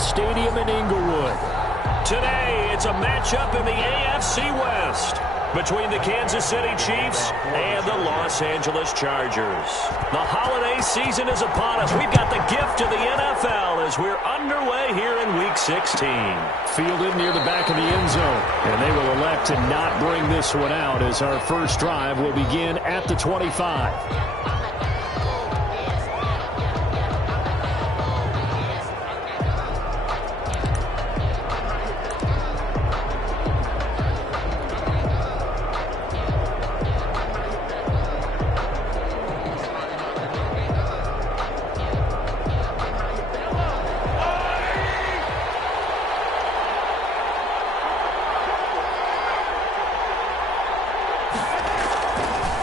Citizens Stadium in Inglewood. Today, it's a matchup in the AFC West between the Kansas City Chiefs and the Los Angeles Chargers. The holiday season is upon us. We've got the gift of the NFL as we're underway here in Week 16. Fielded near the back of the end zone. And they will elect to not bring this one out as our first drive will begin at the 25.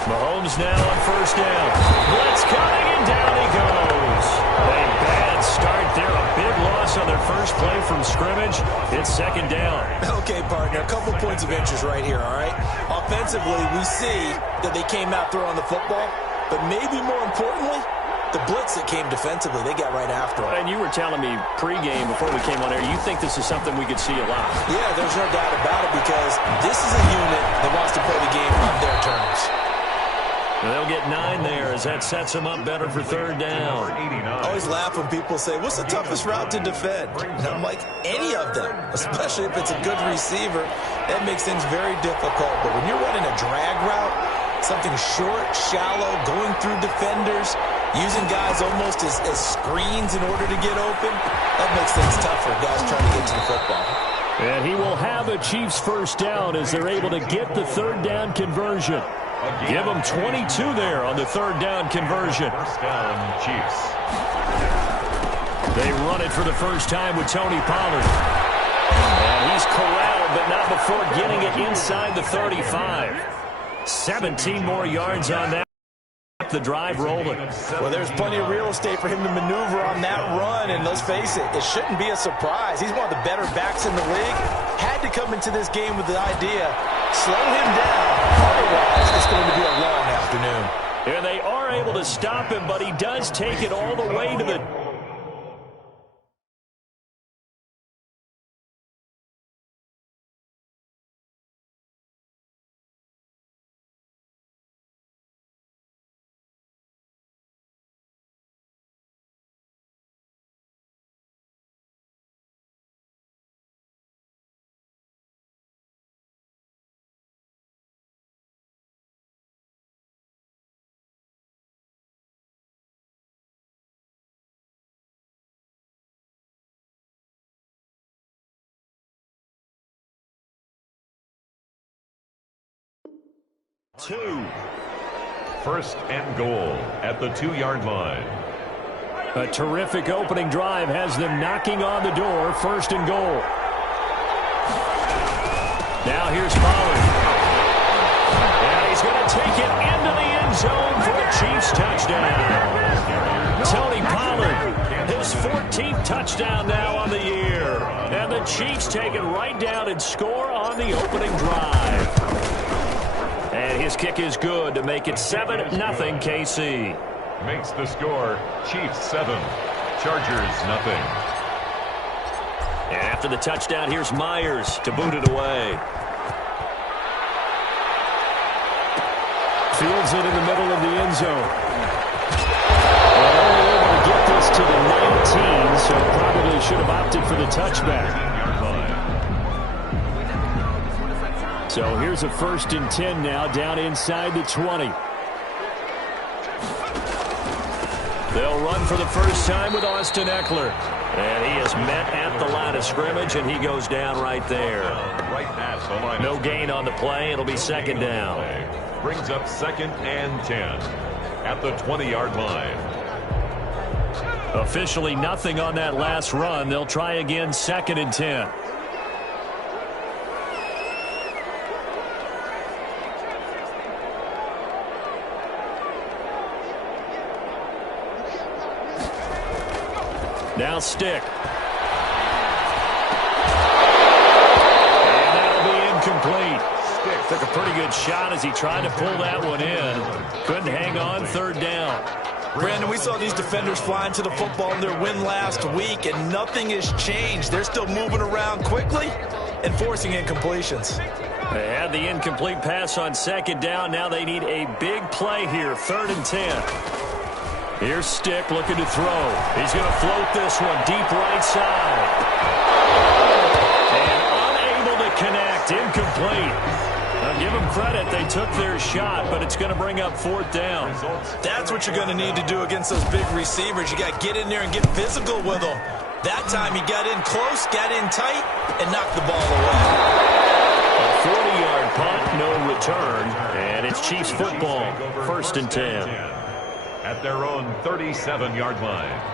Mahomes now on first down. Blitz coming, and down he goes. A bad start there. A big loss on their first play from scrimmage. It's second down. Okay, partner, a couple points of interest right here, all right? Offensively, we see that they came out throwing the football, but maybe more importantly, the blitz that came defensively, they got right after it. And you were telling me pregame before we came on air, you think this is something we could see a lot? Yeah, there's no doubt about it because this is a unit that wants to play the game on their terms. They'll get 9 there as that sets them up better for third down. I always laugh when people say, what's the toughest route to defend? And I'm like, any of them, especially if it's a good receiver. That makes things very difficult. But when you're running a drag route, something short, shallow, going through defenders, using guys almost as screens in order to get open, that makes things tough for guys trying to get to the football. And he will have a Chiefs first down as they're able to get the third down conversion. Give them 22 there on the third down conversion. First down, Chiefs. They run it for the first time with Tony Pollard. And he's corralled, but not before getting it inside the 35. 17 more yards on that. The drive rolling. Well, there's plenty of real estate for him to maneuver on that run, and let's face it, it shouldn't be a surprise. He's one of the better backs in the league. Had to come into this game with the idea, slow him down, otherwise it's going to be a long afternoon. And they are able to stop him, but he does take it all the way to the... First and goal at the 2-yard line. A terrific opening drive has them knocking on the door. First and goal. Now here's Pollard. And he's going to take it into the end zone for a Chiefs touchdown. Tony Pollard, his 14th touchdown now on the year. And the Chiefs take it right down and score on the opening drive. And his kick is good to make it 7-0 KC. Makes the score Chiefs 7, Chargers nothing. And after the touchdown, here's Myers to boot it away. Fields it in the middle of the end zone. And only able to get this to the 19, so probably should have opted for the touchback. So here's a 1st and 10 now, down inside the 20. They'll run for the first time with Austin Eckler. And he is met at the line of scrimmage, and he goes down right there. Right at the line. No gain on the play. It'll be second down. Brings up 2nd and 10 at the 20-yard line. Officially nothing on that last run. They'll try again 2nd and 10. Now Stick. And that'll be incomplete. Stick took a pretty good shot as he tried to pull that one in. Couldn't hang on, 3rd down. Brandon, we saw these defenders fly into the football in their win last week, and nothing has changed. They're still moving around quickly and forcing incompletions. They had the incomplete pass on second down. Now they need a big play here, 3rd and 10. Here's Stick looking to throw. He's going to float this one deep right side. And unable to connect, incomplete. Now give them credit, they took their shot, but it's going to bring up 4th down. That's what you're going to need to do against those big receivers. You got to get in there and get physical with them. That time he got in close, got in tight, and knocked the ball away. A 40-yard punt, no return, and it's Chiefs football, 1st and 10. At their own 37-yard line.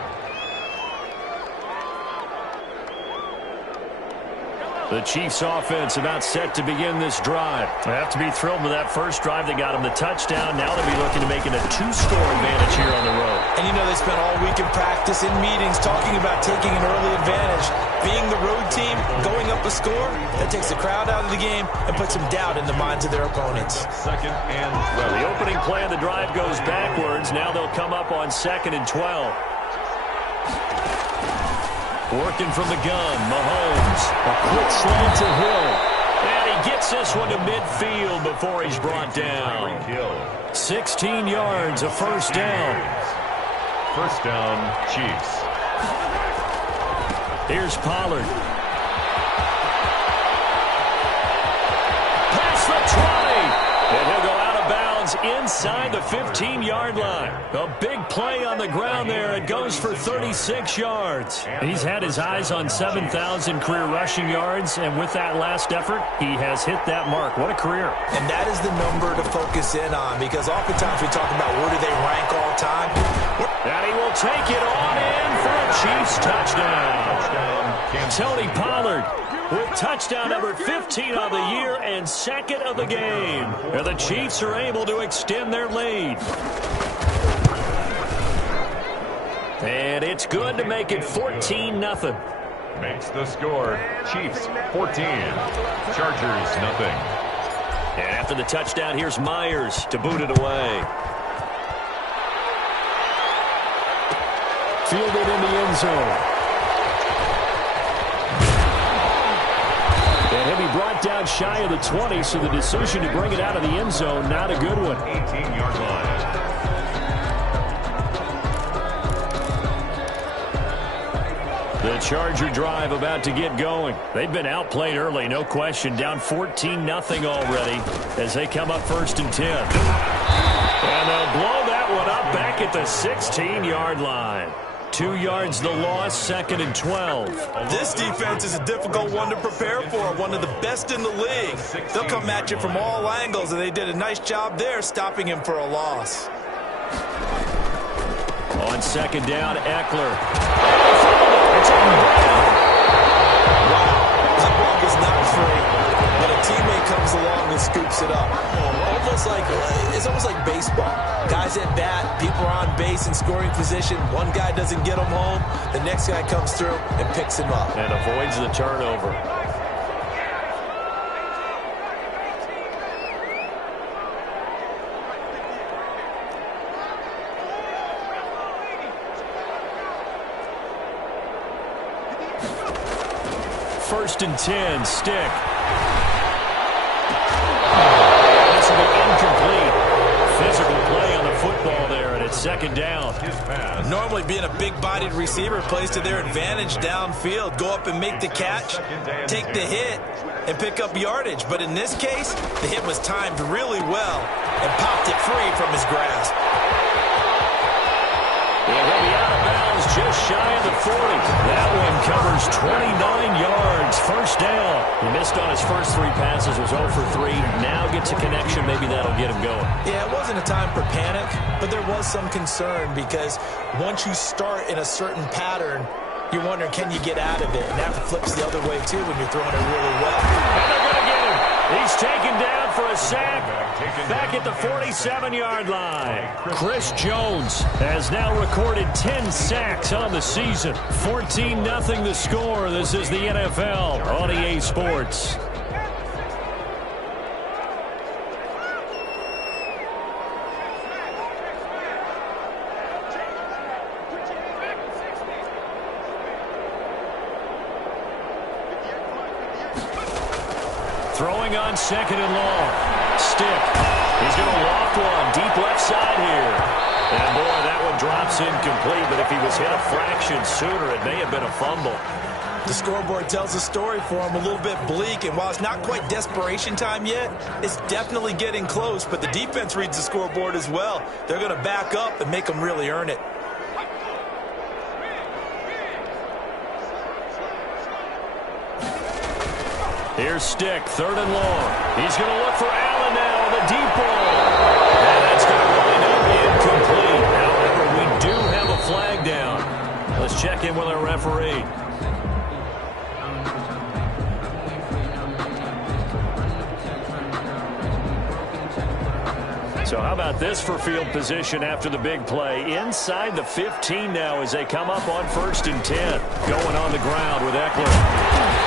The Chiefs offense about set to begin this drive. They have to be thrilled with that first drive. They got them the touchdown. Now they'll be looking to make it a 2-score advantage here on the road. And you know they spent all week in practice, in meetings, talking about taking an early advantage. Being the road team, going up a score, that takes the crowd out of the game and puts some doubt in the minds of their opponents. 2nd and 12. The opening play of the drive goes backwards. Now they'll come up on 2nd and 12. Working from the gun, Mahomes. A quick slant to Hill. And he gets this one to midfield before he's brought down. 16 yards, a 1st down. 1st down, Chiefs. Here's Pollard. Past the 20. And he'll go out of bounds inside the 15-yard line. A big play on the ground there. It goes for 36 yards. He's had his eyes on 7,000 career rushing yards, and with that last effort, he has hit that mark. What a career. And that is the number to focus in on, because oftentimes we talk about where do they rank all time. And he will take it on in for a Chiefs touchdown. Tony Pollard with touchdown number 15 of the year and 2nd of the game. And the Chiefs are able to extend their lead. And it's good to make it 14-0. Makes the score Chiefs 14, Chargers nothing. And after the touchdown, here's Myers to boot it away. Fielded in the end zone. And he'll be brought down shy of the 20, so the decision to bring it out of the end zone, not a good one. 18-yard line. The Charger drive about to get going. They've been outplayed early, no question. Down 14-0 already as they come up 1st and 10. And they'll blow that one up back at the 16-yard line. 2 yards the loss, 2nd and 12. This defense is a difficult one to prepare for, one of the best in the league. They'll come at you from all angles, and they did a nice job there stopping him for a loss. On 2nd down, Eckler. It's on Brown. Wow, that ball was not free, but a teammate comes along and scoops it up. It's almost like baseball. Guys at bat, people are on base in scoring position. One guy doesn't get him home. The next guy comes through and picks him up. And avoids the turnover. First and 10, Stick. This will be incomplete. Physical play on the football there, and it's 2nd down. Normally being a big-bodied receiver plays to their advantage downfield. Go up and make the catch, take the hit, and pick up yardage. But in this case, the hit was timed really well and popped it free from his grasp. And he'll be out of bounds just shy of the 40. That one covers 29 yards. 1st down. He missed on his first 3 passes, was 0 for 3. Now gets a connection. Maybe that'll get him going. Yeah, it wasn't a time for panic, but there was some concern because once you start in a certain pattern, you're wondering, can you get out of it? And that flips the other way, too, when you're throwing it really well. And they're going to get him. He's taken down for a sack back at the 47-yard line. Chris Jones has now recorded 10 sacks on the season. 14-0 the score. This is the NFL on EA Sports. Throwing on second and long. Stick. He's going to loft one deep left side here. And, boy, that one drops incomplete. But if he was hit a fraction sooner, it may have been a fumble. The scoreboard tells a story for him, a little bit bleak. And while it's not quite desperation time yet, it's definitely getting close. But the defense reads the scoreboard as well. They're going to back up and make them really earn it. Here's Stick, third and long. He's going to look for Allen now, the deep ball. And that's going to wind up incomplete. However, we do have a flag down. Let's check in with our referee. So how about this for field position after the big play? Inside the 15 now as they come up on 1st and 10. Going on the ground with Eckler.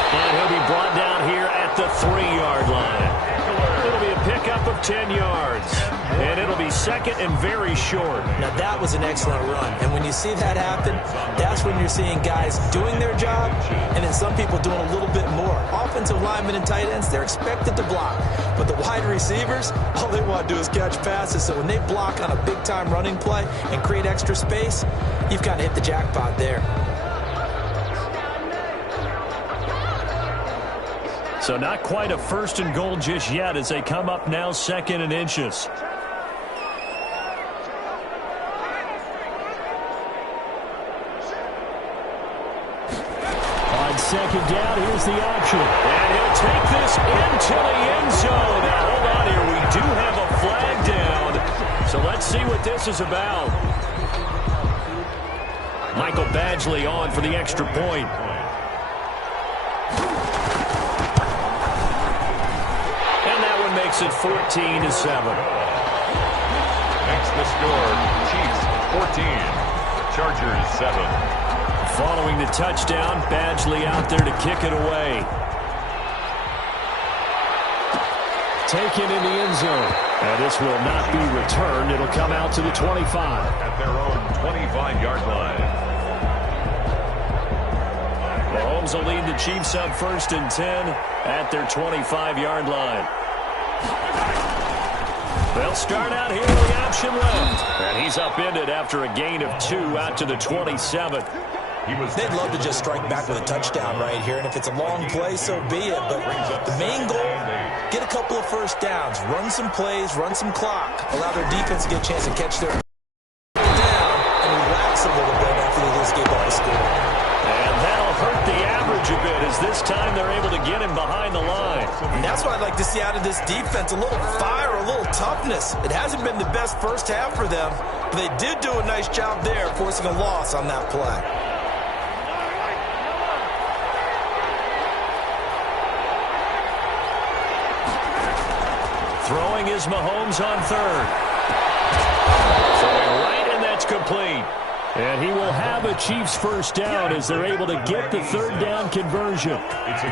And he'll be brought down here at the 3-yard line. It'll be a pickup of 10 yards. And it'll be second and very short. Now, that was an excellent run. And when you see that happen, that's when you're seeing guys doing their job and then some people doing a little bit more. Offensive linemen and tight ends, they're expected to block. But the wide receivers, all they want to do is catch passes. So when they block on a big-time running play and create extra space, you've kind of hit the jackpot there. So not quite a 1st and goal just yet as they come up now 2nd and inches. On 2nd down, here's the option. And he'll take this into the end zone. Now, hold on here. We do have a flag down. So let's see what this is about. Michael Badgley on for the extra point. Makes it 14-7. Next the score, Chiefs 14, Chargers 7. Following the touchdown, Badgley out there to kick it away. Taken in the end zone. And this will not be returned. It'll come out to the 25. At their own 25-yard line. Mahomes will lead the Chiefs up 1st and 10 at their 25-yard line. They'll start out here with the option left. And he's upended after a gain of 2 out to the 27. They'd love to just strike back with a touchdown right here. And if it's a long play, so be it. But the main goal, get a couple of first downs. Run some plays, run some clock. Allow their defense to get a chance to catch their down and relax a little bit after they just gave up a score. And that'll hurt the average a bit as this time they're able to get him behind the line. And that's what I'd like to see out of this defense, a little fire, a little toughness. It hasn't been the best first half for them, but they did do a nice job there forcing a loss on that play. Throwing is Mahomes on 3rd. Throwing right, and that's complete. And he will have a Chiefs first down as they're able to get the 3rd down conversion.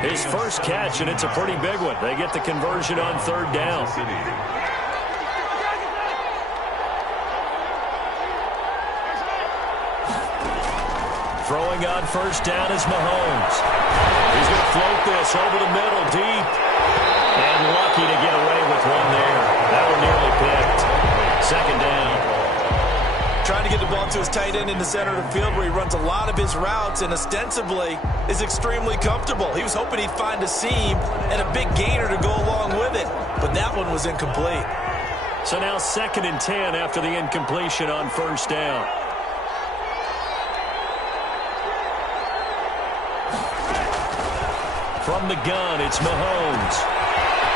His first catch, and it's a pretty big one. They get the conversion on 3rd down. Throwing on 1st down is Mahomes. He's going to float this over the middle, deep. And lucky to get away with one there. That one nearly picked. 2nd down. Trying to get the ball to his tight end in the center of the field where he runs a lot of his routes and ostensibly is extremely comfortable. He was hoping he'd find a seam and a big gainer to go along with it, but that one was incomplete. So now 2nd and 10 after the incompletion on 1st down. From the gun, it's Mahomes.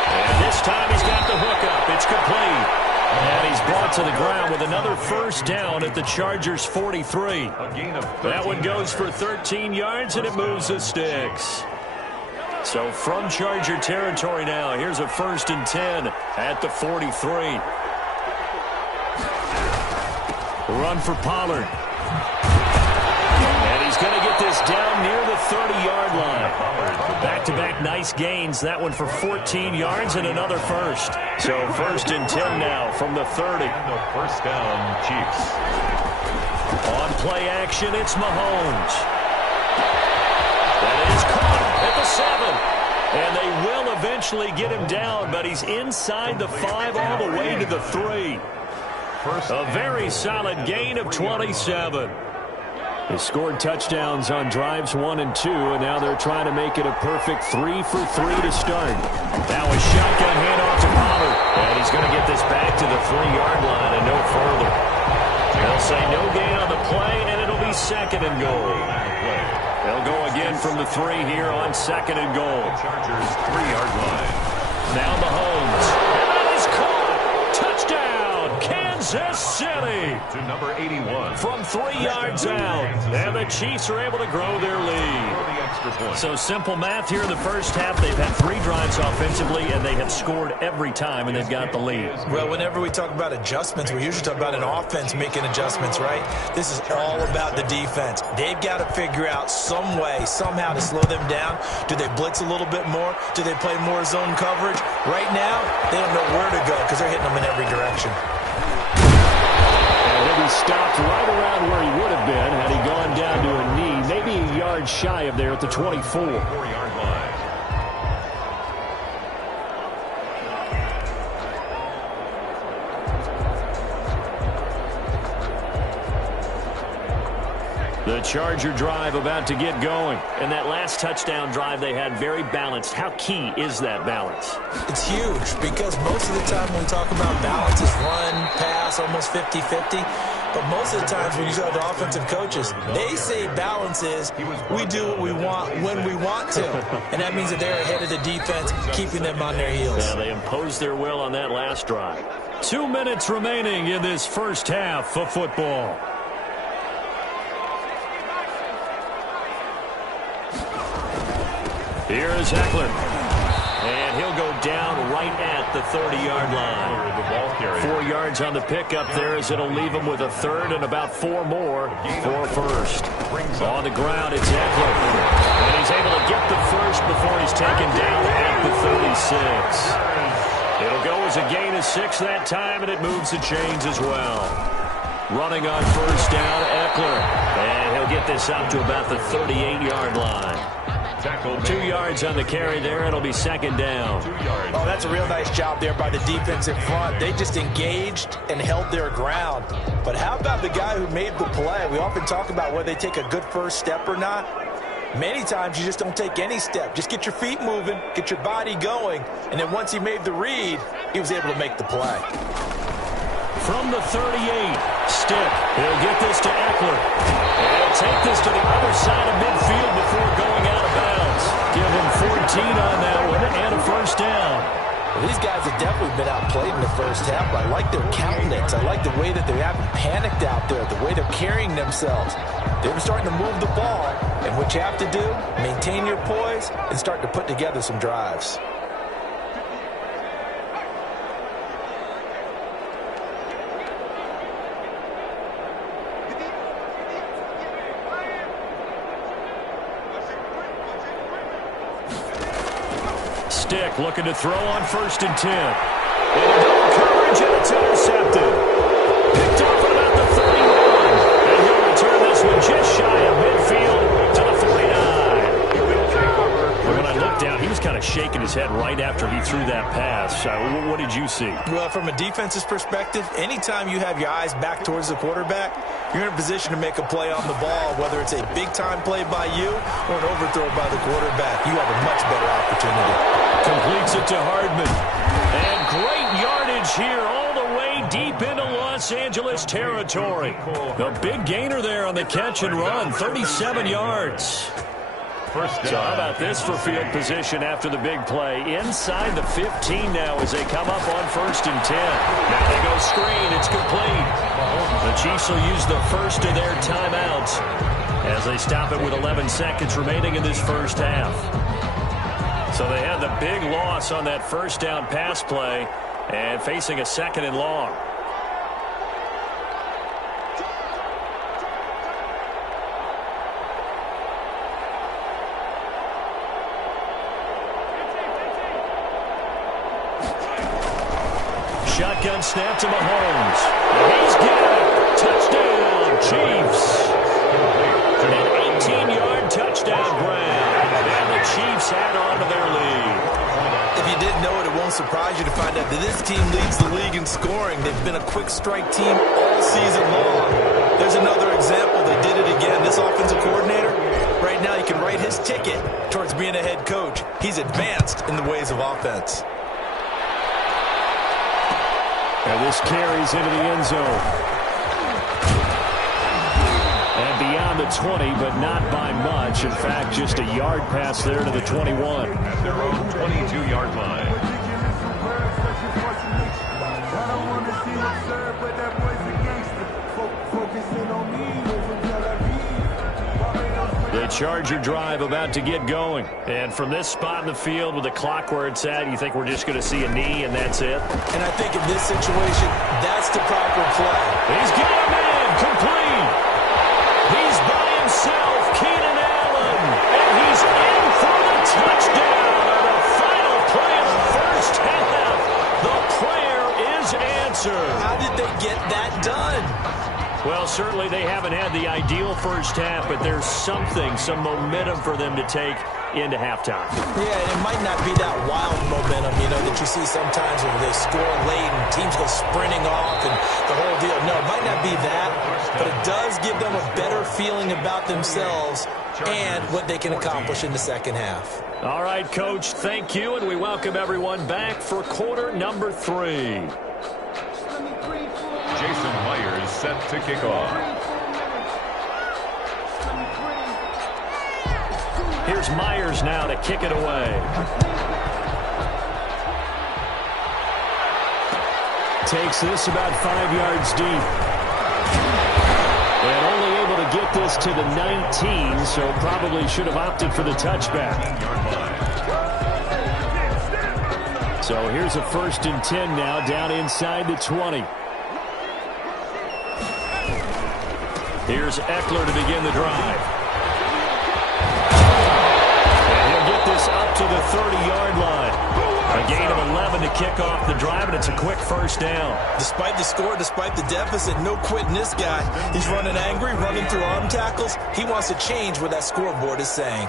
And this time he's got the hookup. It's complete. And he's brought to the ground with another first down at the Chargers' 43. That one goes for 13 yards, and it moves the sticks. So from Charger territory now, here's a 1st and 10 at the 43. Run for Pollard. And he's going to get this down near the 30-yard line. Back-to-back nice gains. That one for 14 yards and another first. So 1st and 10 now from the 30. First down, Chiefs. On play action, it's Mahomes. That is caught at the 7. And they will eventually get him down, but he's inside the 5 all the way to the 3. A very solid gain of 27. They scored touchdowns on drives 1 and 2, and now they're trying to make it a perfect 3 for 3 to start. Now a shotgun handoff to Pollard, and he's going to get this back to the 3-yard line and no further. They'll say no gain on the play, and it'll be 2nd and goal. They'll go again from the 3 here on 2nd and goal. Chargers 3-yard line. Now Mahomes. And that is caught. Touchdown, Kansas City. To number 81. From 3 yards out. And the Chiefs are able to grow their lead. For the extra point. So simple math here in the first half. They've had 3 drives offensively, and they have scored every time, and they've got the lead. Well, whenever we talk about adjustments, we usually talk about an offense making adjustments, right? This is all about the defense. They've got to figure out some way, somehow to slow them down. Do they blitz a little bit more? Do they play more zone coverage? Right now, they don't know where to go because they're hitting them in every direction. And he'll be stopped right around where he would have been had he gone down to a knee, maybe a yard shy of there at the 24. 4-yard line. The Charger drive about to get going. And that last touchdown drive they had very balanced. How key is that balance? It's huge because most of the time when we talk about balance, it's run, pass, almost 50-50. But most of the times when you talk to offensive coaches, they say balance is we do what we want when we want to. And that means that they're ahead of the defense, keeping them on their heels. Yeah, they imposed their will on that last drive. 2 minutes remaining in this first half of football. Here is Eckler. And he'll go down right at the 30-yard line. 4 yards on the pickup there as it'll leave him with a 3rd and about 4 more for first. On the ground, it's Eckler. And he's able to get the first before he's taken down at the 36. It'll go as a gain of 6 that time, and it moves the chains as well. Running on first down, Eckler. And he'll get this up to about the 38-yard line. 2 yards on the carry there. It'll be 2nd down. Oh, that's a real nice job there by the defense in front. They just engaged and held their ground. But how about the guy who made the play? We often talk about whether they take a good first step or not. Many times you just don't take any step. Just get your feet moving, get your body going, and then once he made the read, he was able to make the play. From the 38, Stick. He'll get this to Eckler. And he'll take this to the other side of midfield before going out of bounds. Give him 14 on that one and a first down. Well, these guys have definitely been outplayed in the first half. I like their countenance. I like the way that they haven't panicked out there, the way they're carrying themselves. They're starting to move the ball, and what you have to do, maintain your poise and start to put together some drives. Stick looking to throw on 1st and 10. And double coverage, and it's intercepted. Picked off at about the 31. And he'll return this one just shy of midfield to the 49. When I looked down, he was kind of shaking his head right after he threw that pass. What did you see? Well, from a defense's perspective, anytime you have your eyes back towards the quarterback, you're in a position to make a play on the ball, whether it's a big-time play by you or an overthrow by the quarterback. You have a much better opportunity. Completes it to Hardman. And great yardage here all the way deep into Los Angeles territory. The big gainer there on the catch and run, 37 yards. So how about this for field position after the big play? Inside the 15 now as they come up on 1st and 10. Now they go screen. It's complete. The Chiefs will use the first of their timeouts as they stop it with 11 seconds remaining in this first half. So they had the big loss on that first down pass play and facing a 2nd and long. Shotgun snap to Mahomes. And he's got it. Touchdown, Chiefs. An 18-yard touchdown grab. And the Chiefs add on to their lead. won't surprise you to find out that this team leads the league in scoring. They've been a quick strike team all season long. There's another example. They did it again. This offensive coordinator, right now he can write his ticket towards being a head coach. He's advanced in the ways of offense. And this carries into the end zone. And beyond the 20, but not by much. In fact, just a yard pass there to the 21. At their own 22-yard line. The Charger drive about to get going. And from this spot in the field with the clock where it's at, you think we're just going to see a knee and that's it? And I think in this situation, that's the proper play. He's got him in, complete. He's by himself, Keenan Allen. And he's in for the touchdown. And the final play of the first half. The prayer is answered. How did they get that done? Well, certainly they haven't had the ideal first half, but there's some momentum for them to take into halftime. Yeah, and it might not be that wild momentum, that you see sometimes when they score late and teams go sprinting off and the whole deal. No, it might not be that, but it does give them a better feeling about themselves and what they can accomplish in the second half. All right, Coach, thank you, and we welcome everyone back for quarter number 3. Jason Myers set to kick off. Here's Myers now to kick it away. Takes this about 5 yards deep. And only able to get this to the 19, so probably should have opted for the touchback. So here's a 1st and 10 now, down inside the 20. Here's Eckler to begin the drive. And he'll get this up to the 30-yard line. A gain of 11 to kick off the drive, and it's a quick first down. Despite the score, despite the deficit, no quitting this guy. He's running angry, running through arm tackles. He wants to change what that scoreboard is saying.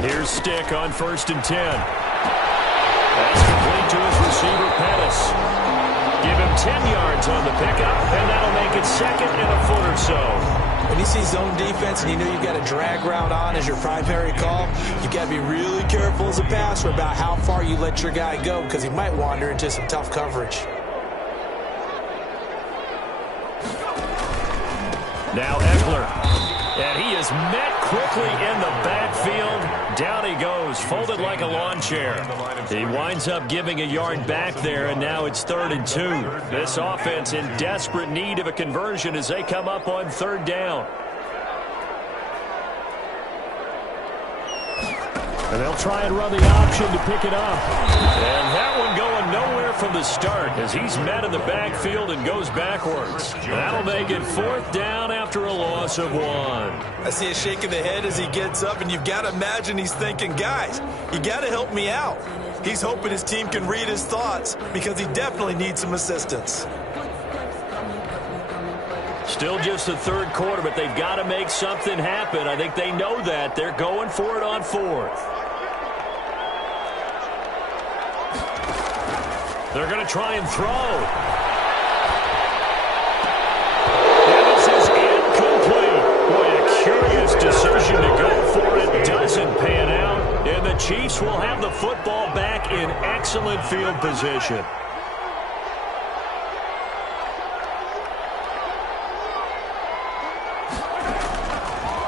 Here's Stick on 1st and 10. That's complete to his receiver, Pettis. Give him 10 yards on the pickup, and that'll make it 2nd and a foot or so. When you see zone defense and you know you've got a drag route on as your primary call, you've got to be really careful as a passer about how far you let your guy go because he might wander into some tough coverage. Now Eckler. And he is met quickly in the backfield. Down he goes, folded like a lawn chair. He winds up giving a yard back there, and now it's 3rd and 2. This offense in desperate need of a conversion as they come up on 3rd down. And they'll try and run the option to pick it up. And that one going nowhere from the start as he's met in the backfield and goes backwards. That'll make it 4th down after a loss of 1. I see a shake of the head as he gets up, and you've got to imagine he's thinking, guys, you got to help me out. He's hoping his team can read his thoughts because he definitely needs some assistance. Still just the 3rd quarter, but they've got to make something happen. I think they know that. They're going for it on 4th. They're going to try and throw. And this is incomplete. Boy, a curious decision to go for it. Doesn't pan out. And the Chiefs will have the football back in excellent field position.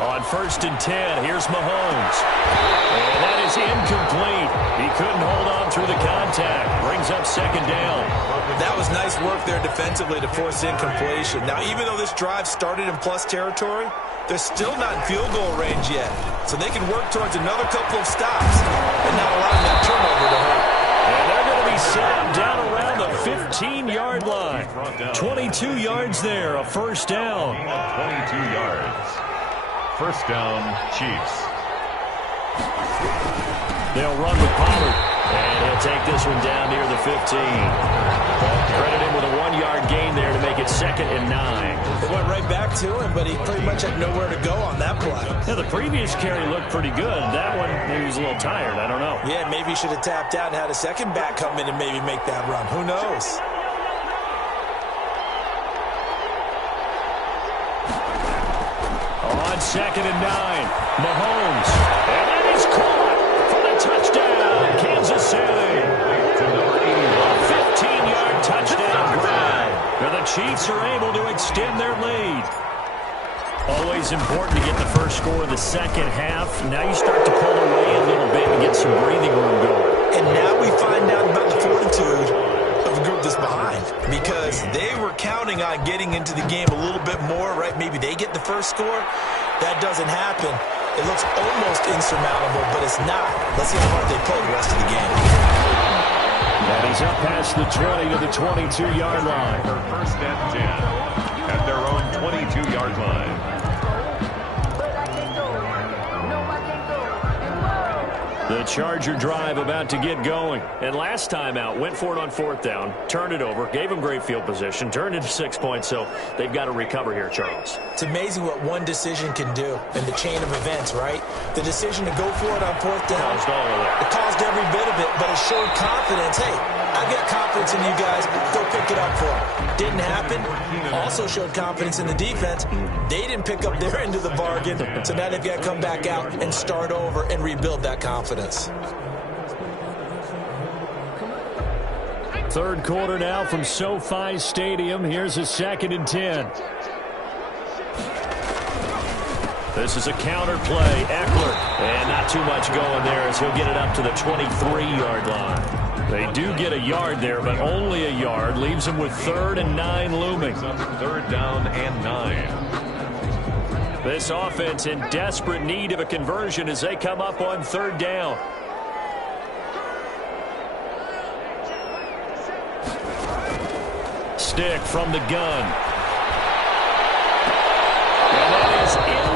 On 1st and 10, here's Mahomes. And that is incomplete. He couldn't hold on through the contact. Brings up 2nd down. That was nice work there defensively to force incompletion. Now, even though this drive started in plus territory, they're still not in field goal range yet. So they can work towards another couple of stops and not allowing that turnover to hurt. And they're going to be set up down around the 15-yard line. 22 yards there, a 1st down. 22 yards. 1st down, Chiefs. They'll run with Pollard. And he'll take this one down near the 15. Credit him with a 1-yard gain there to make it 2nd and 9. They went right back to him, but he pretty much had nowhere to go on that play. Yeah, the previous carry looked pretty good. That one, maybe he was a little tired. I don't know. Yeah, maybe he should have tapped out and had a second back come in and maybe make that run. Who knows? On 2nd and 9, Mahomes. And that is caught for the touchdown, Kansas City. A 15-yard touchdown grab. And the Chiefs are able to extend their lead. Always important to get the first score of the second half. Now you start to pull away a little bit and get some breathing room going. And now we find out about the fortitude of a group that's behind, because they were counting on getting into the game a little bit more, right? Maybe they get the first score. That doesn't happen. It looks almost insurmountable, but it's not. Let's see how hard they play the rest of the game. And he's up past the 20 to the 22-yard line. For first and 10 at their own 22-yard line. The Charger drive about to get going. And last time out, went for it on 4th down, turned it over, gave them great field position, turned into 6 points, so they've got to recover here, Charles. It's amazing what one decision can do in the chain of events, right? The decision to go for it on 4th down, Caused all of that. it caused every bit of it, but it showed confidence. Hey, I've got confidence in you guys. Go pick it up for them. Didn't happen. Also showed confidence in the defense. They didn't pick up their end of the bargain, so now they've got to come back out and start over and rebuild that confidence. Third quarter now from SoFi Stadium. Here's a 2nd and 10. This is a counter play. Eckler. And not too much going there as he'll get it up to the 23-yard line. They do get a yard there, but only a yard. Leaves them with 3rd and 9 looming. 3rd down and 9. This offense in desperate need of a conversion as they come up on 3rd down. Stick from the gun. And that is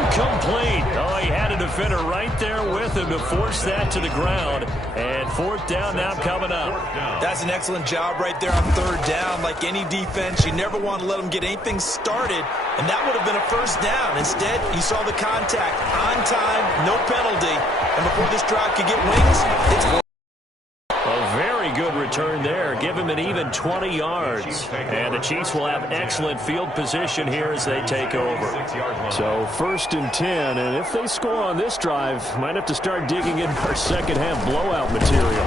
incomplete. Oh, he had a defender right there with him to force that to the ground. And 4th down now coming up. That's an excellent job right there on 3rd down. Like any defense, you never want to let them get anything started, and that would have been a 1st down. Instead, you saw the contact on time, no penalty, and before this drive could get wings, it's a very good return there. Give him an even 20 yards. And the Chiefs will have excellent field position here as they take over. So 1st and 10, and if they score on this drive, might have to start digging in our second half blowout material.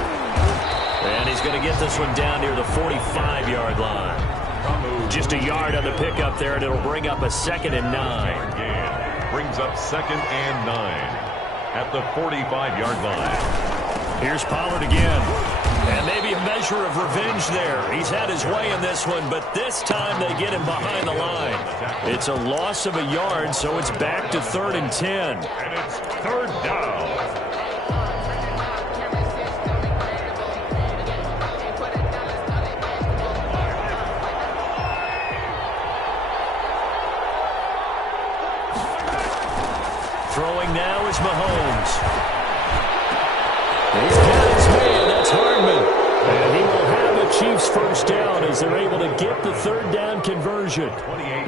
And he's going to get this one down near the 45-yard line. Just a yard on the pickup there, and it'll bring up a 2nd and 9. Brings up 2nd and 9 at the 45-yard line. Here's Pollard again. And maybe a measure of revenge there. He's had his way in this one, but this time they get him behind the line. It's a loss of a yard, so it's back to 3rd and 10. And it's 3rd down. Throwing now is Mahomes. He's got his man. That's Hardman. And he will have the Chiefs 1st down as they're able to get the 3rd down conversion.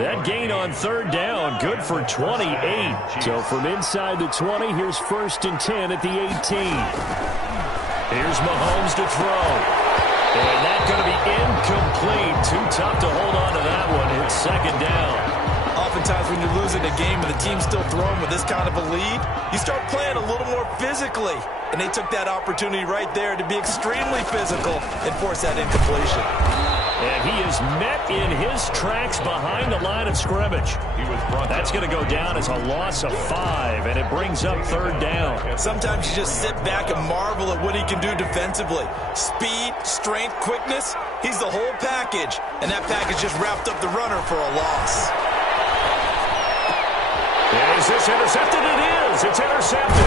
That gain on 3rd down, good for 28. So from inside the 20, here's 1st and 10 at the 18. Here's Mahomes to throw. And that's going to be incomplete. Too tough to hold on to that one. It's 2nd down. Oftentimes when you're losing a game and the team's still throwing with this kind of a lead, you start playing a little more physically. And they took that opportunity right there to be extremely physical and force that incompletion. And he is met in his tracks behind the line of scrimmage. That's going to go down as a loss of 5, and it brings up 3rd down. Sometimes you just sit back and marvel at what he can do defensively. Speed, strength, quickness, he's the whole package. And that package just wrapped up the runner for a loss. Is this intercepted? It is. It's intercepted.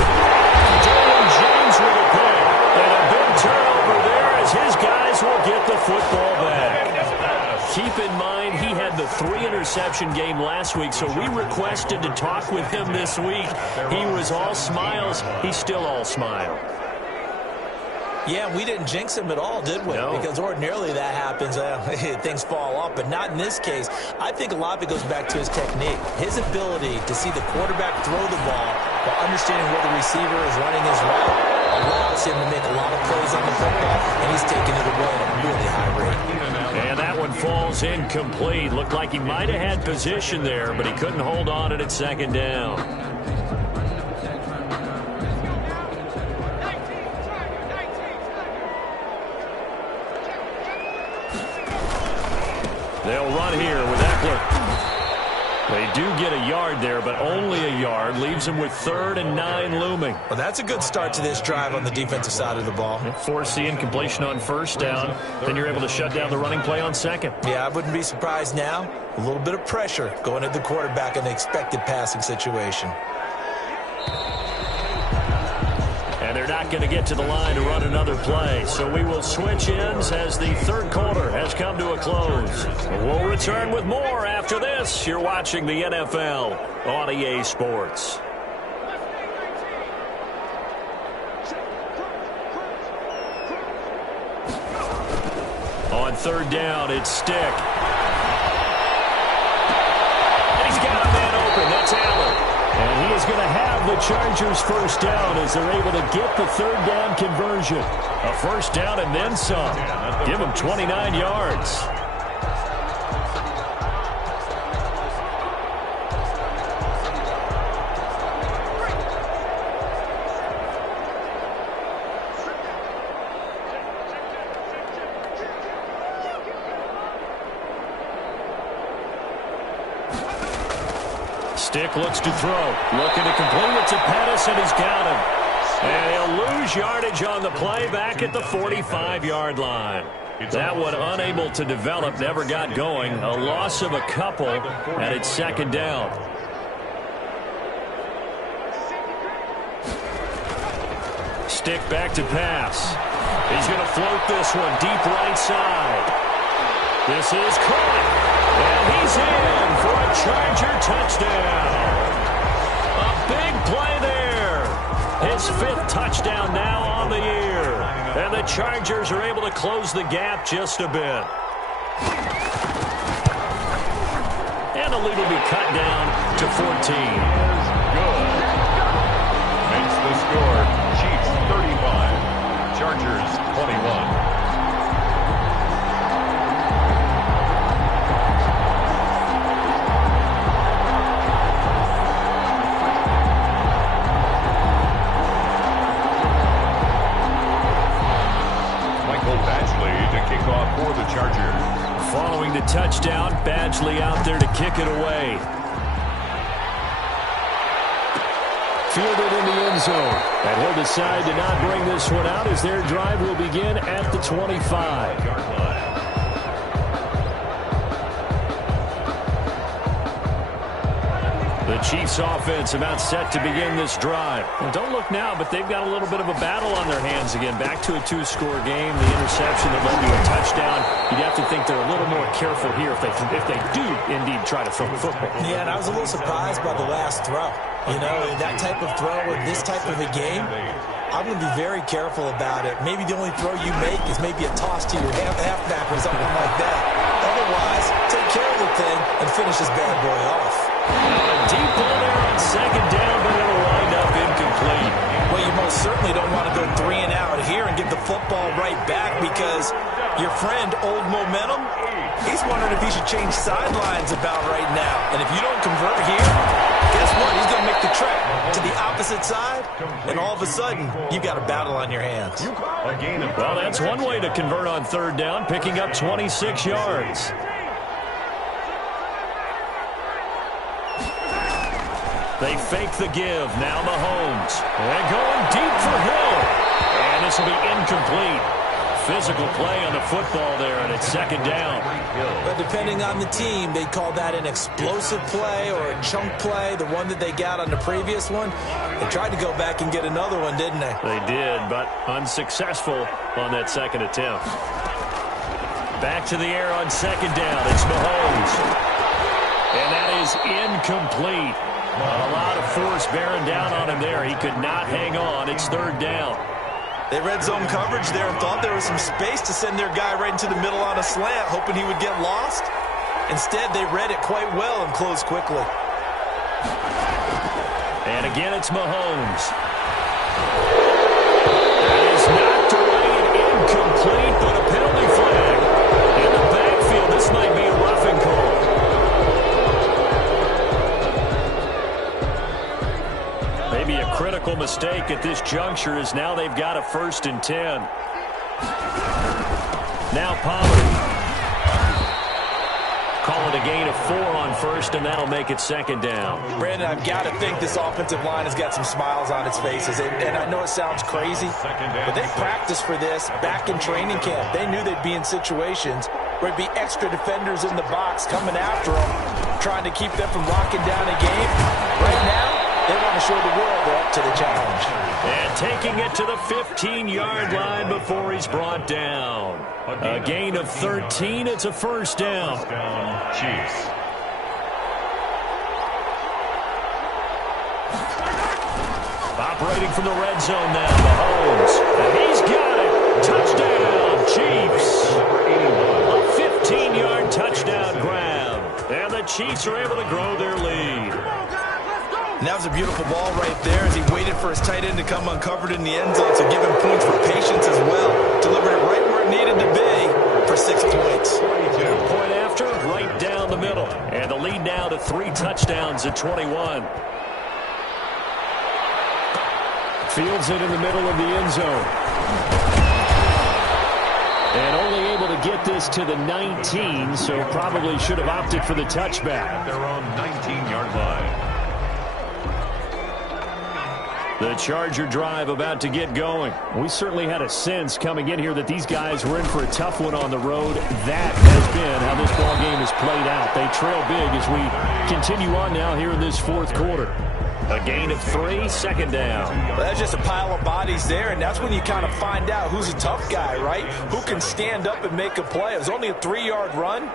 Derwin James with a pick. And a big turnover there as his guys will get the football back. Keep in mind, he had the 3-interception game last week, so we requested to talk with him this week. He was all smiles. He's still all smile. Yeah, we didn't jinx him at all, did we? No. Because ordinarily that happens, things fall off, but not in this case. I think a lot of it goes back to his technique. His ability to see the quarterback throw the ball while understanding where the receiver is running his route allows him to make a lot of plays on the football, and he's taking it away at a really high rate. And that one falls incomplete. Looked like he might have had position there, but he couldn't hold on at second down. They'll run here with Eckler. They do get a yard there, but only a yard. Leaves them with 3rd and 9 looming. Well, that's a good start to this drive on the defensive side of the ball. Force the incompletion on 1st down. Then you're able to shut down the running play on 2nd. Yeah, I wouldn't be surprised now. A little bit of pressure going at the quarterback in the expected passing situation. And they're not going to get to the line to run another play. So we will switch ends as the 3rd quarter has come to a close. We'll return with more after this. You're watching the NFL on EA Sports. On 3rd down, it's Stick. And he's got a man open. That's Allen. And he is going to have the Chargers 1st down as they're able to get the 3rd down conversion. A 1st down and then some. Give them 29 yards. Stick looks to throw. Looking to complete it to Pettis, and he's got him. And he'll lose yardage on the play back at the 45-yard line. That one unable to develop, never got going. A loss of a couple, and it's 2nd down. Stick back to pass. He's going to float this one deep right side. This is caught. And he's in for a Charger touchdown. A big play there. His 5th touchdown now on the year. And the Chargers are able to close the gap just a bit. And the lead will be cut down to 14. Good. Makes the score Chiefs 35, Chargers 21. For the Chargers. Following the touchdown, Badgley out there to kick it away. Fielded in the end zone. And he'll decide to not bring this one out as their drive will begin at the 25. The Chiefs offense about set to begin this drive. Well, don't look now, but they've got a little bit of a battle on their hands again. Back to a 2-score game. The interception that led to a touchdown. You'd have to think they're a little more careful here if they do indeed try to throw the football. Yeah, and I was a little surprised by the last throw. You know, that type of throw in this type of a game, I'm going to be very careful about it. Maybe the only throw you make is maybe a toss to your halfback or something like that. Otherwise, take care of the thing and finish this bad boy off. A deep ball there on 2nd down, but it'll wind up incomplete. Well, you most certainly don't want to go 3 and out here and get the football right back because your friend, Old Momentum, he's wondering if he should change sidelines about right now. And if you don't convert here, guess what? He's going to make the trek to the opposite side, and all of a sudden, you've got a battle on your hands. Well, that's one way to convert on 3rd down, picking up 26 yards. They fake the give. Now Mahomes. They're going deep for Hill. And this will be incomplete. Physical play on the football there, and it's 2nd down. But depending on the team, they call that an explosive play or a chunk play, the one that they got on the previous one. They tried to go back and get another one, didn't they? They did, but unsuccessful on that 2nd attempt. Back to the air on 2nd down. It's Mahomes. And that is incomplete. A lot of force bearing down on him there. He could not hang on. It's 3rd down. They read zone coverage there and thought there was some space to send their guy right into the middle on a slant, hoping he would get lost. Instead, they read it quite well and closed quickly. And again, it's Mahomes. That is knocked away and incomplete, but a penalty flag. In the backfield, this might be a roughing call. Maybe a critical mistake at this juncture is now they've got a 1st and 10. Now Pollard. Call it a gain of 4 on 1st, and that'll make it 2nd down. Brandon, I've got to think this offensive line has got some smiles on its faces. And I know it sounds crazy, but they practiced for this back in training camp. They knew they'd be in situations where it'd be extra defenders in the box coming after them, trying to keep them from locking down a game. Right now, they want to show the world they're up to the challenge. And taking it to the 15-yard line before he's brought down. A gain of 13. It's a 1st down. Chiefs. Operating from the red zone now, Mahomes. And he's got it. Touchdown, Chiefs. A 15-yard touchdown grab. And the Chiefs are able to grow their lead. And that was a beautiful ball right there as he waited for his tight end to come uncovered in the end zone. So give him points for patience as well. Delivered it right where it needed to be for 6 points. Point after, right down the middle. And the lead now to 3 touchdowns at 21. Fields it in the middle of the end zone. And only able to get this to the 19, so probably should have opted for the touchback. At their own 19-yard line. The Charger drive about to get going. We certainly had a sense coming in here that these guys were in for a tough one on the road. That has been how this ball game has played out. They trail big as we continue on now here in this 4th quarter. A gain of 3, 2nd down. Well, that's just a pile of bodies there, and that's when you kind of find out who's a tough guy, right? Who can stand up and make a play. It was only a 3-yard run,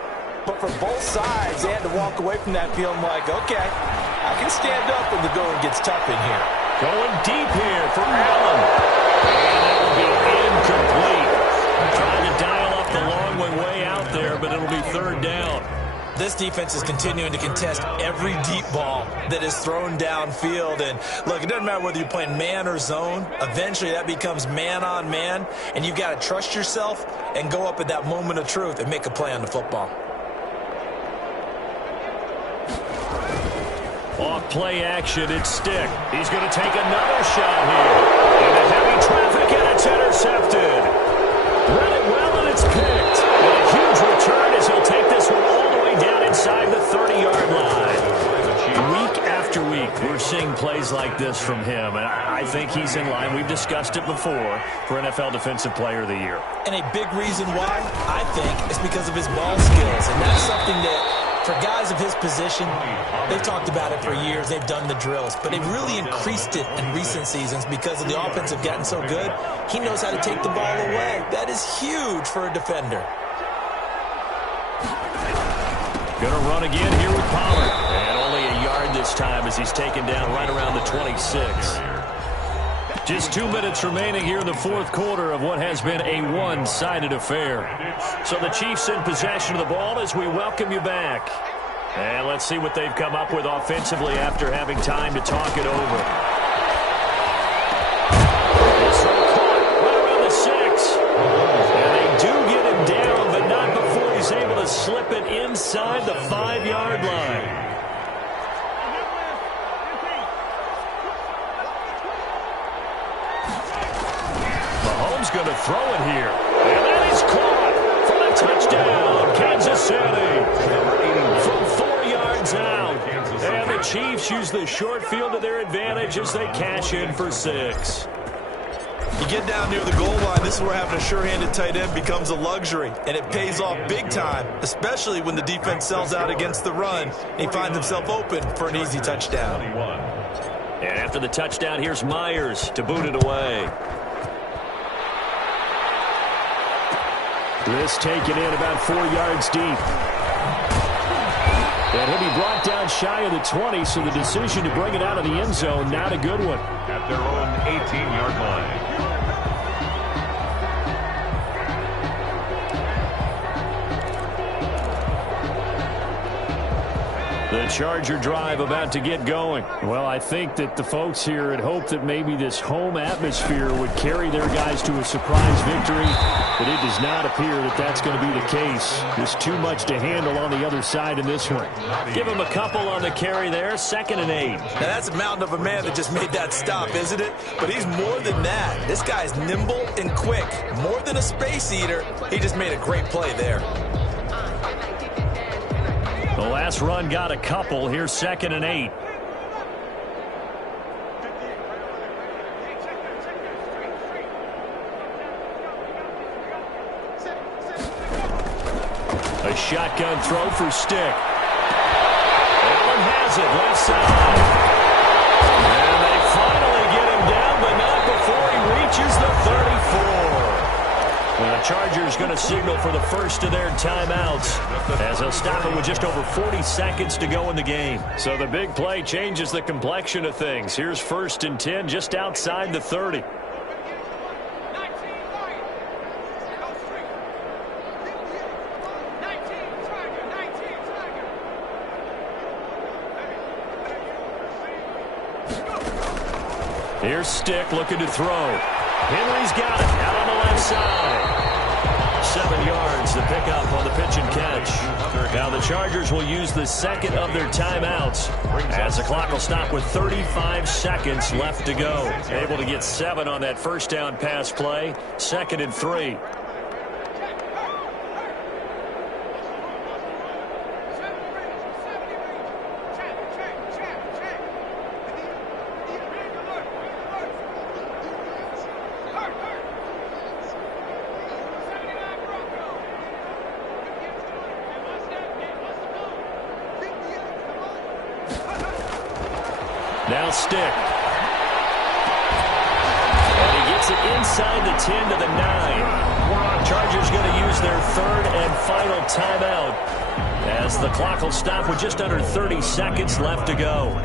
but for both sides, they had to walk away from that feeling like, okay, I can stand up when the going gets tough in here. Going deep here for Allen. And that will be incomplete. Trying to dial up the long one way out there, but it'll be 3rd down. This defense is continuing to contest every deep ball that is thrown downfield. And look, it doesn't matter whether you're playing man or zone. Eventually that becomes man on man, and you've got to trust yourself and go up at that moment of truth and make a play on the football. Off play action, it's Stick. He's going to take another shot here. Into heavy traffic, and it's intercepted. Read it well, and it's picked. And a huge return as he'll take this one all the way down inside the 30-yard line. Week after week, we're seeing plays like this from him, and I think he's in line. We've discussed it before for NFL Defensive Player of the Year. And a big reason why, I think, is because of his ball skills. And that's something that, for guys of his position, they've talked about it for years. They've done the drills. But they've really increased it in recent seasons because of the offense have gotten so good. He knows how to take the ball away. That is huge for a defender. Going to run again here with Pollard. And only a yard this time as he's taken down right around the 26. Just 2 minutes remaining here in the 4th quarter of what has been a one-sided affair. So the Chiefs in possession of the ball as we welcome you back. And let's see what they've come up with offensively after having time to talk it over. This one caught right around the 6. And they do get him down, but not before he's able to slip it inside the 5-yard line. Mahomes going to throw it here. And that is caught for the touchdown, Kansas City. From 4 yards out. And the Chiefs use the short field to their advantage as they cash in for 6. You get down near the goal line, this is where having a sure-handed tight end becomes a luxury, and it pays off big time, especially when the defense sells out against the run, and he finds himself open for an easy touchdown. And after the touchdown, here's Myers to boot it away. This taken in about 4 yards deep. And he'll be brought down shy of the 20, so the decision to bring it out of the end zone, not a good one. At their own 18-yard line. The Charger drive about to get going. Well, I think that the folks here had hoped that maybe this home atmosphere would carry their guys to a surprise victory, but it does not appear that that's going to be the case. There's too much to handle on the other side in this one. Give him a couple on the carry there, 2nd and 8. Now, that's a mountain of a man that just made that stop, isn't it? But he's more than that. This guy's nimble and quick. More than a space eater, he just made a great play there. The last run got a couple. Here's 2nd and 8. A shotgun throw for Stick. Allen has it left side. And they finally get him down, but not before he reaches the 34. And the Chargers going to signal for the first of their timeouts as they'll stop it with just over 40 seconds to go in the game. So the big play changes the complexion of things. Here's 1st and 10 just outside the 30. Here's Stick looking to throw. Henry's got it out on the left side. 7 yards to pick up on the pitch and catch. Now the Chargers will use the second of their timeouts as the clock will stop with 35 seconds left to go. Able to get 7 on that first down pass play. 2nd and 3. Now Stick. And he gets it inside the 10 to the 9. Chargers going to use their 3rd and final timeout as the clock will stop with just under 30 seconds left to go.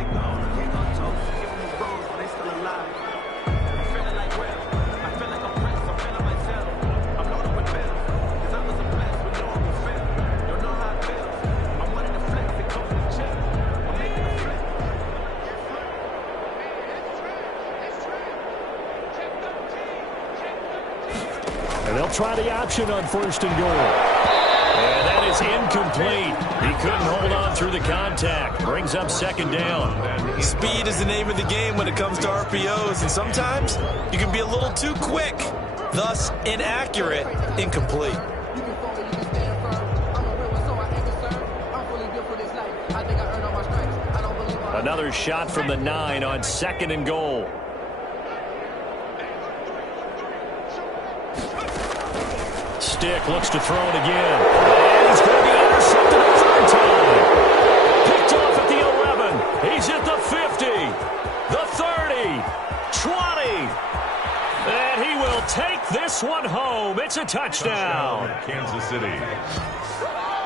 And they'll try the option on 1st and goal. And that is incomplete. He couldn't hold on through the contact. Brings up 2nd down. Speed is the name of the game when it comes to RPOs, and sometimes you can be a little too quick, thus inaccurate, incomplete. Another shot from the 9 on 2nd and goal. Stick looks to throw it again. And he's going to be intercepted a 3rd time. Picked off at the 11. He's at the 50. The 30. 20. And he will take this one home. It's a touchdown. Kansas City.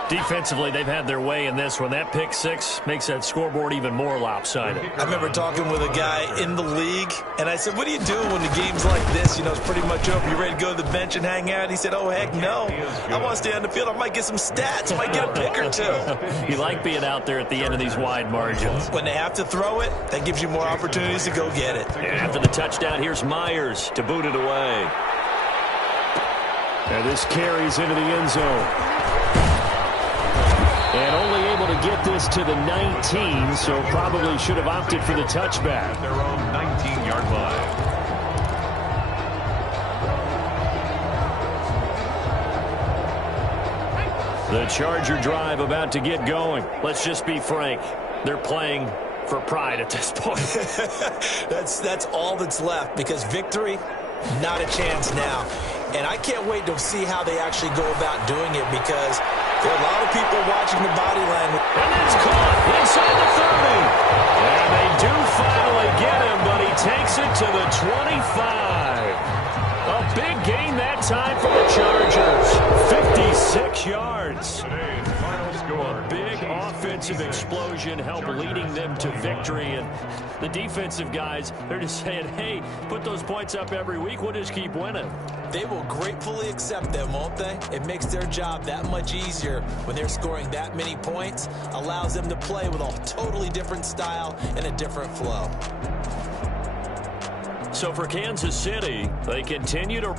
Defensively, they've had their way in this one. That pick 6 makes that scoreboard even more lopsided. I remember talking with a guy in the league, and I said, what do you do when the game's like this? You know, it's pretty much over. You ready to go to the bench and hang out? He said, oh, heck no. I want to stay on the field. I might get some stats. I might get a pick or 2. You like being out there at the end of these wide margins. When they have to throw it, that gives you more opportunities to go get it. And after the touchdown, here's Myers to boot it away. And this carries into the end zone. And only able to get this to the 19, so probably should have opted for the touchback. Their own 19-yard line. The Charger drive about to get going. Let's just be frank. They're playing for pride at this point. That's all that's left, because victory, not a chance now. And I can't wait to see how they actually go about doing it, because there are a lot of people watching the body language. And it's caught inside the 30. And they do finally get him, but he takes it to the 25. A big gain that time for the Chargers. 56 yards. Today's final score. Big offense offensive explosion help leading them to victory. And the defensive guys, they're just saying, hey, put those points up every week. We'll just keep winning. They will gratefully accept them, won't they? It makes their job that much easier when they're scoring that many points. Allows them to play with a totally different style and a different flow. So for Kansas City, they continue to